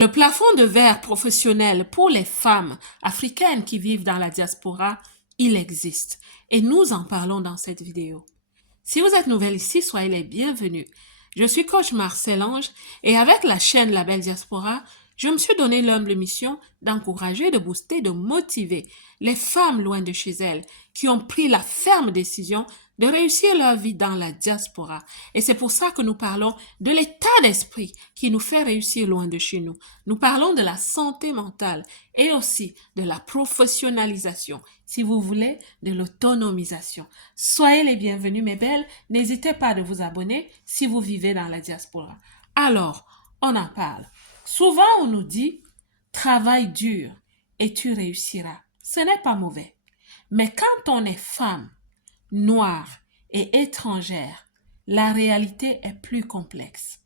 Le plafond de verre professionnel pour les femmes africaines qui vivent dans la diaspora, il existe et nous en parlons dans cette vidéo. Si vous êtes nouvelle ici, soyez les bienvenus. Je suis coach Marcel Ange et avec la chaîne La Belle Diaspora, je me suis donné l'humble mission d'encourager, de booster, de motiver les femmes loin de chez elles qui ont pris la ferme décision de réussir leur vie dans la diaspora. Et c'est pour ça que nous parlons de l'état d'esprit qui nous fait réussir loin de chez nous. Nous parlons de la santé mentale et aussi de la professionnalisation, si vous voulez, de l'autonomisation. Soyez les bienvenus, mes belles. N'hésitez pas de vous abonner si vous vivez dans la diaspora. Alors, on en parle. Souvent, on nous dit « travaille dur et tu réussiras ». Ce n'est pas mauvais. Mais quand on est femme, noire et étrangère, la réalité est plus complexe.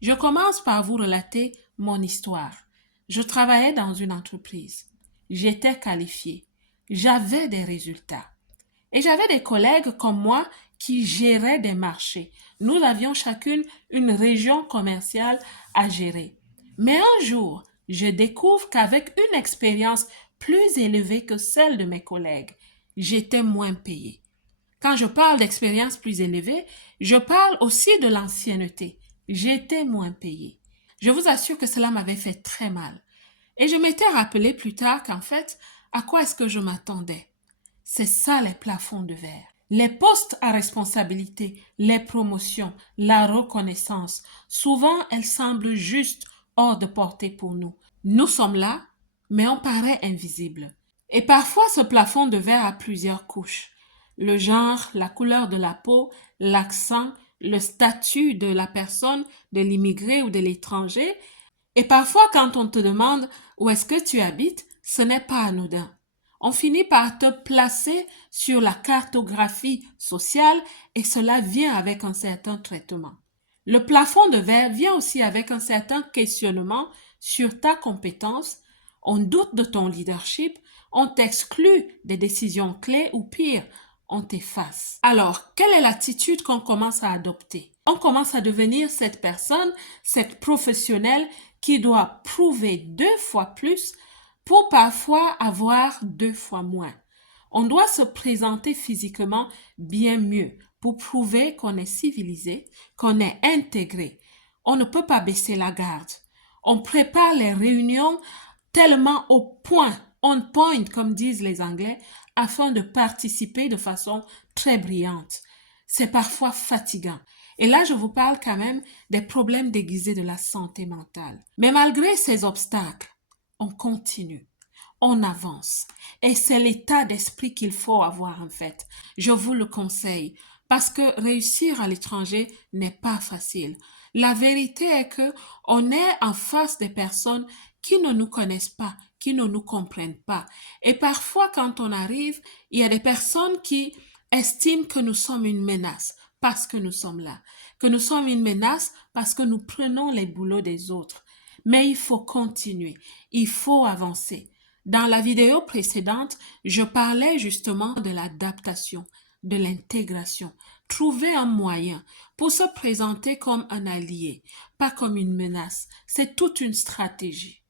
Je commence par vous relater mon histoire. Je travaillais dans une entreprise. J'étais qualifiée. J'avais des résultats. Et j'avais des collègues comme moi qui géraient des marchés. Nous avions chacune une région commerciale à gérer. Mais un jour, je découvre qu'avec une expérience plus élevée que celle de mes collègues, j'étais moins payée. Quand je parle d'expérience plus élevée, je parle aussi de l'ancienneté. J'étais moins payée. Je vous assure que cela m'avait fait très mal. Et je m'étais rappelé plus tard qu'en fait, à quoi est-ce que je m'attendais? C'est ça les plafonds de verre. Les postes à responsabilité, les promotions, la reconnaissance, souvent elles semblent juste hors de portée pour nous. Nous sommes là, mais on paraît invisible. Et parfois ce plafond de verre a plusieurs couches. Le genre, la couleur de la peau, l'accent, le statut de la personne, de l'immigré ou de l'étranger. Et parfois quand on te demande où est-ce que tu habites, ce n'est pas anodin. On finit par te placer sur la cartographie sociale et cela vient avec un certain traitement. Le plafond de verre vient aussi avec un certain questionnement sur ta compétence, on doute de ton leadership, on t'exclut des décisions clés ou pire, on t'efface. Alors, quelle est l'attitude qu'on commence à adopter? On commence à devenir cette personne, cette professionnelle qui doit prouver 2 fois plus pour parfois avoir 2 fois moins. On doit se présenter physiquement bien mieux pour prouver qu'on est civilisé, qu'on est intégré. On ne peut pas baisser la garde. On prépare les réunions tellement au point, on point, comme disent les Anglais, afin de participer de façon très brillante. C'est parfois fatigant. Et là, je vous parle quand même des problèmes déguisés de la santé mentale. Mais malgré ces obstacles, on continue, on avance. Et c'est l'état d'esprit qu'il faut avoir en fait. Je vous le conseille parce que réussir à l'étranger n'est pas facile. La vérité est que on est en face des personnes qui ne nous connaissent pas, qui ne nous comprennent pas. Et parfois, quand on arrive, il y a des personnes qui estiment que nous sommes une menace parce que nous sommes là, que nous sommes une menace parce que nous prenons les boulots des autres. Mais il faut continuer, il faut avancer. Dans la vidéo précédente, je parlais justement de l'adaptation, de l'intégration. Trouver un moyen pour se présenter comme un allié, pas comme une menace. C'est toute une stratégie.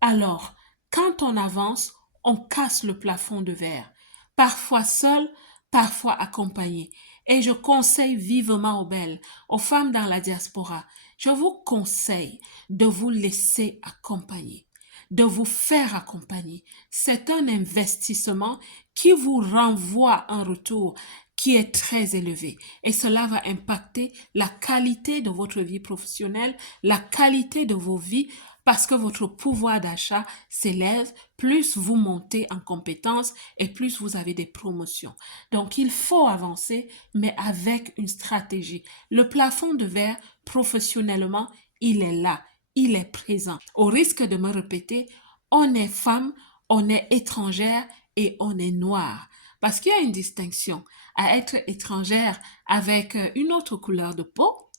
Alors, quand on avance, on casse le plafond de verre, parfois seul, parfois accompagné. Et je conseille vivement aux belles, aux femmes dans la diaspora, je vous conseille de vous laisser accompagner, de vous faire accompagner. C'est un investissement qui vous renvoie un retour qui est très élevé et cela va impacter la qualité de votre vie professionnelle, la qualité de vos vies parce que votre pouvoir d'achat s'élève, plus vous montez en compétences et plus vous avez des promotions. Donc, il faut avancer, mais avec une stratégie. Le plafond de verre, professionnellement, il est là, il est présent. Au risque de me répéter, on est femme, on est étrangère et on est noire. Parce qu'il y a une distinction à être étrangère avec une autre couleur de peau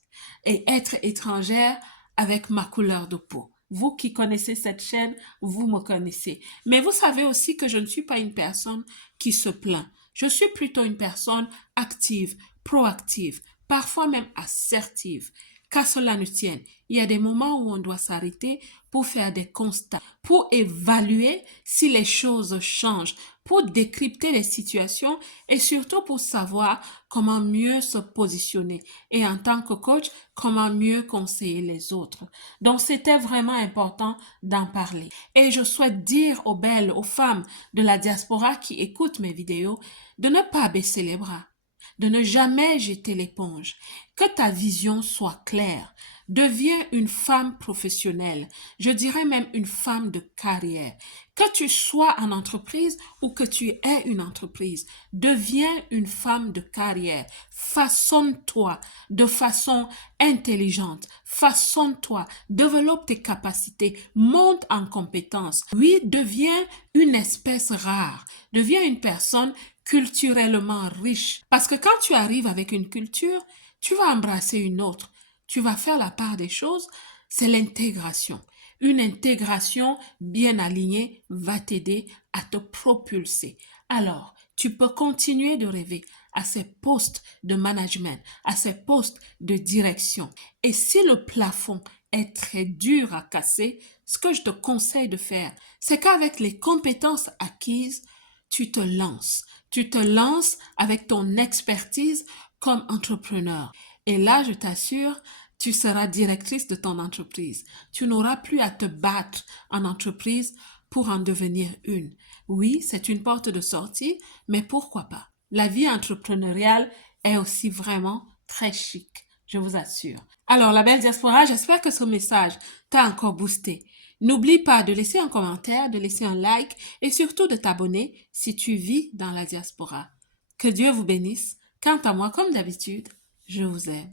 et être étrangère avec ma couleur de peau. Vous qui connaissez cette chaîne, vous me connaissez. Mais vous savez aussi que je ne suis pas une personne qui se plaint. Je suis plutôt une personne active, proactive, parfois même assertive. qu'à cela ne tienne, il y a des moments où on doit s'arrêter pour faire des constats, pour évaluer si les choses changent, pour décrypter les situations et surtout pour savoir comment mieux se positionner et en tant que coach, comment mieux conseiller les autres. Donc, c'était vraiment important d'en parler. Et je souhaite dire aux belles, aux femmes de la diaspora qui écoutent mes vidéos de ne pas baisser les bras, de ne jamais jeter l'éponge, que ta vision soit claire. Deviens une femme professionnelle, je dirais même une femme de carrière. Que tu sois en entreprise ou que tu aies une entreprise, deviens une femme de carrière. Façonne-toi de façon intelligente. Façonne-toi, développe tes capacités, monte en compétences. Oui, deviens une espèce rare. Deviens une personne culturellement riche. Parce que quand tu arrives avec une culture, tu vas embrasser une autre. Tu vas faire la part des choses. C'est l'intégration. Une intégration bien alignée va t'aider à te propulser. Alors, tu peux continuer de rêver à ces postes de management, à ces postes de direction. Et si le plafond est très dur à casser, ce que je te conseille de faire, c'est qu'avec les compétences acquises, tu te lances. Tu te lances avec ton expertise comme entrepreneur. Et là, je t'assure, tu seras directrice de ton entreprise. Tu n'auras plus à te battre en entreprise pour en devenir une. Oui, c'est une porte de sortie, mais pourquoi pas? La vie entrepreneuriale est aussi vraiment très chic, je vous assure. Alors, la belle diaspora, j'espère que ce message t'a encore boosté. N'oublie pas de laisser un commentaire, de laisser un like et surtout de t'abonner si tu vis dans la diaspora. Que Dieu vous bénisse. Quant à moi, comme d'habitude, je vous aime.